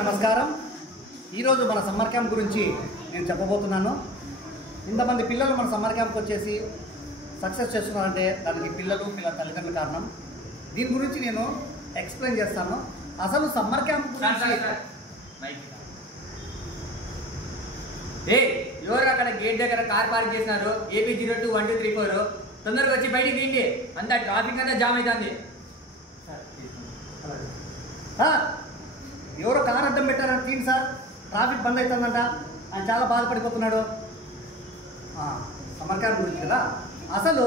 నమస్కారం. ఈరోజు మన సమ్మర్ క్యాంప్ గురించి నేను చెప్పబోతున్నాను. ఇంతమంది పిల్లలు మన సమ్మర్ క్యాంప్కి వచ్చేసి సక్సెస్ చేస్తున్నారంటే దానికి పిల్లల తల్లిదండ్రుల కారణం. దీని గురించి నేను ఎక్స్ప్లెయిన్ చేస్తాను. అసలు సమ్మర్ క్యాంప్ ఎవరు అక్కడ గేట్ దగ్గర కార్ పార్క్ చేసినారు? ఏపీ 021234 తొందరగా వచ్చి బయటికి తీయండి. అంతా ట్రాఫిక్ అంతా జామ్ అవుతుంది. ఎవరో కార్ అడ్డం పెట్టారని తీయండి సార్, ట్రాఫిక్ బంద్ అవుతుందంట. ఆయన చాలా బాధపడిపోతున్నాడు. సమ్మర్ క్యాంప్ గురించి కదా. అసలు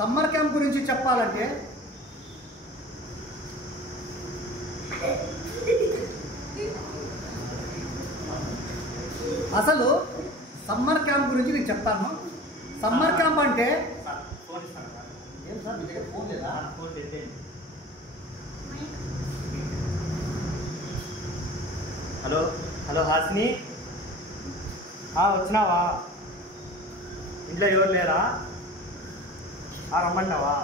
సమ్మర్ క్యాంప్ గురించి చెప్పాలంటే నేను చెప్తాను. సమ్మర్ క్యాంప్ అంటే ఏం సార్, మీ దగ్గర ఫోన్ లేదా? హలో హలో హాసిని, వచ్చినావా? ఇంట్లో ఎవరు లేరా? రమ్మంటావా?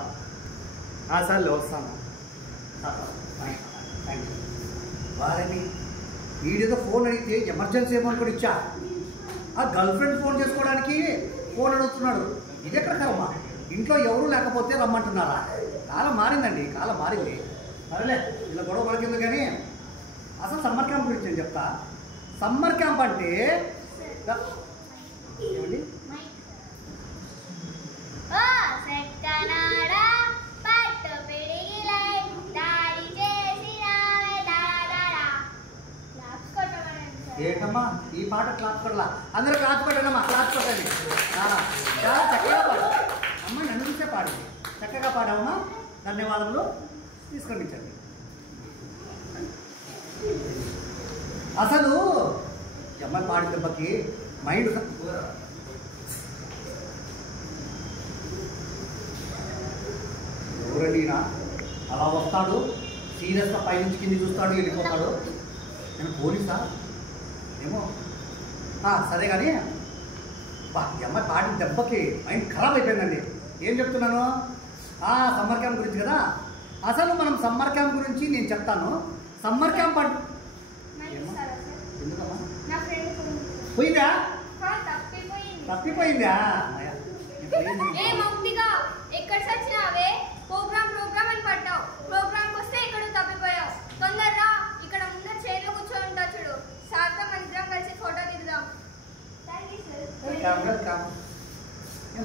సర్లే వస్తాను. వారిని వీడితో ఫోన్ అడిగితే ఎమర్జెన్సీ ఏమో కూడా ఇచ్చా. ఆ గర్ల్ ఫ్రెండ్ ఫోన్ చేసుకోవడానికి ఫోన్ అడుగుతున్నాడు. ఇది ఎక్కడ కరమ్మా? ఇంట్లో ఎవరు లేకపోతే రమ్మంటున్నారా? కాలం మారిందండి, కాలం మారింది. సరేలే, ఇలా గొడవ పడుతుంది. కానీ అసలు సమ్మర్ క్యాంప్ గురించి నేను చెప్తా. సమ్మర్ క్యాంప్ అంటే ఏమండి, ఏంటమ్మా ఈ పాట క్లాస్ కొట్టలా? అందరూ క్లాస్ కొట్టండమ్మా, క్లాస్ కొట్టండి. చాలా చక్కగా పాడు అమ్మ, నన్ను చూసే పాడు. చక్కగా పాడామమ్మా, ధన్యవాదములు. తీసుకొనిచ్చండి. అసలు అమ్మాయి పాడి దెబ్బకి మైండ్ ఎవరండినా అలా వస్తాడు, సీరియస్గా పైనుంచి కింది చూస్తాడు, వెళ్ళిపోతాడు. నేను పోలీసా ఏమో. సరే కానీ ఈ అమ్మాయి పాడిన దెబ్బకి మైండ్ ఖరాబ్ అయిపోయిందండి. ఏం చెప్తున్నాను? సమ్మర్ క్యాంప్ గురించి కదా. అసలు మనం సమ్మర్ క్యాంప్ గురించి నేను చెప్తాను. సమ్మర్ క్యాంప్ ఎందుకమ్మా పోయిందా? తప్పిపోయిందా?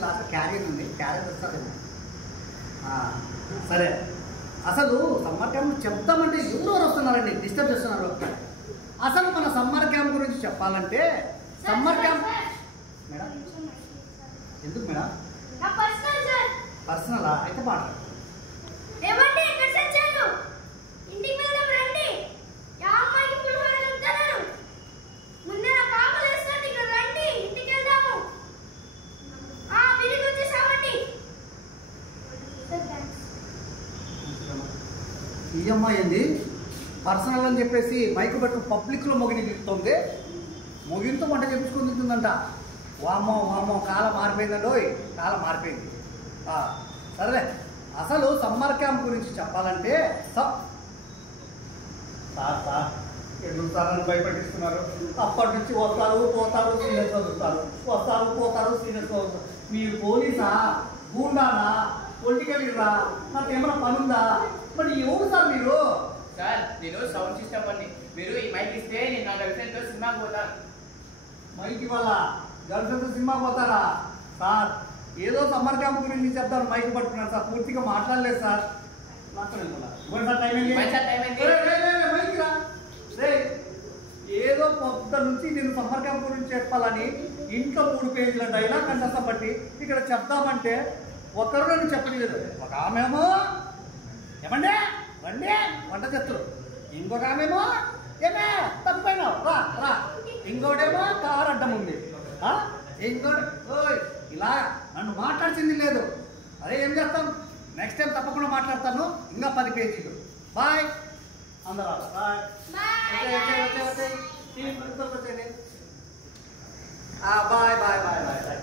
లాస్ట్ క్యారియర్ ఉంది, క్యారియర్ వస్తుంది. సరే, అసలు సమ్మర్ క్యాంప్ చెప్తామంటే ఎవరు వస్తున్నారండి, డిస్టర్బ్ చేస్తున్నారు. అసలు మన సమ్మర్ క్యాంప్ గురించి చెప్పాలంటే సమ్మర్ క్యాంప్ మేడం ఎందుకు మేడం? పర్సనలా? అయితే మాట్లాడు. ఈ అమ్మాయి ఏంది పర్సనల్ అని చెప్పేసి మైకు పెట్టు పబ్లిక్లో మొగిని తిరుగుతుంది. మొగినితో వంట చెప్పుకొని తింటుందంట. వామ్మో వామ్మో, కాలం మారిపోయిందండి. కాలం మారిపోయింది. సరే, అసలు సమ్మర్ క్యాంప్ గురించి చెప్పాలంటే సార్ ఎందుకు సార్ అని భయపెట్టిస్తున్నారు? అప్పటి నుంచి వస్తారు పోతారు, సీనియర్స్ వదులుతారు, వస్తారు పోతారు, సీనియర్స్ వదులుతారు. మీరు పోలీసా, గూండానా, పొలిటికల్ లీడరా? నాకు ఏమైనా పనుందా? మరి ఎవరు సార్ మీరు? సార్, నేను సౌండ్ సిస్టమ్ అండి. మీరు ఈ మైక్ ఇస్తే నేను నా గర్ల్ ఫ్రెండ్తో సినిమాకి పోతాను. మైక్ వల్ల గర్ల్ ఫ్రెండ్తో సినిమాకి పోతారా? సార్, ఏదో సమ్మర్ క్యాంప్ గురించి చెప్తాను, మైక్ పట్టుకున్నాను సార్. పూర్తిగా మాట్లాడలేదు సార్. ఏదో పొద్దు నుంచి నేను సమ్మర్ క్యాంప్ గురించి చెప్పాలని ఇంట్లో 3 పేజీల డైలాగ్ కంటస్తం బట్టి ఇక్కడ చెప్తామంటే ఒకరు నన్ను చెప్పలేదు. ఒక ఆమెమో ఏమండే రండి వంట చేస్తారు, ఇంకొక ఆమెమో ఏమే తప్పిపోయినావు రా రా, ఇంకోటేమో కారు అడ్డం ఉంది, ఇంకోటి ఇలా నన్ను మాట్లాడుతుంది లేదు. అదే ఏం చేస్తాం, నెక్స్ట్ టైం తప్పకుండా మాట్లాడతాను. ఇంకా 10 పేజీలు. బాయ్ అందరూ. Bye bye bye bye bye.